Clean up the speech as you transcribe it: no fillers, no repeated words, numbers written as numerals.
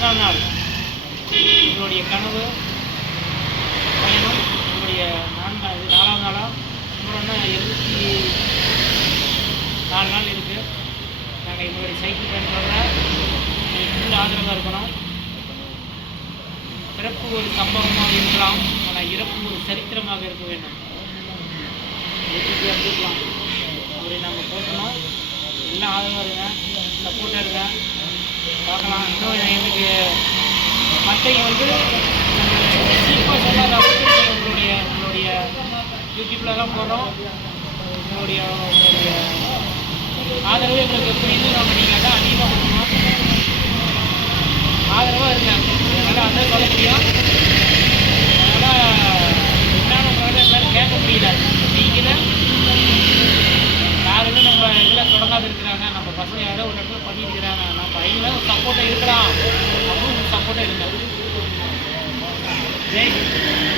4ஆம் நாள் உங்களுடைய கனவு பயணம் உங்களுடைய 4ஆம் நாளாக கும்புறோன்னா 24 நாள் இருக்குது. நாங்கள் எங்களுடைய சைக்கிள் பயணத்தோட ஃபுல் ஆதரவாக இருக்கணும். பிறப்பு ஒரு சம்பவமாக இருக்கலாம், ஆனால் இறப்பு ஒரு சரித்திரமாக இருக்க வேண்டும். இருக்கலாம் ஒரு நம்ம போட்டணும். எல்லாம் ஆதரவாக இருங்க, சப்போர்ட்டாக இருங்க, பார்க்கலாம். இன்னும் எனக்கு மற்றையும் சீப்பாக சொல்லாத உங்களுடைய யூடியூப்லலாம் போடுறோம். உங்களுடைய ஆதரவு எங்களுக்கு புரியுது. நீங்கள் தான் அதிகமாக கொடுக்கணும், ஆதரவாக இருங்க. அதனால் அதான் சொல்ல முடியும். அதனால் என்னென்ன உங்கள்கிட்ட எல்லாம் கேட்க முடியல. நீங்களும் யாருமே நம்ம இதில் தொடங்காது இருக்கிறாங்க. நம்ம பசங்க யாரோ ஒரு இடத்துல பண்ணியிருக்கிறாங்க. நம்ம அவங்களும் சப்போர்ட்டாக இருக்கலாம். நம்மளும் சப்போர்ட்டாக இருங்க. ஜெய்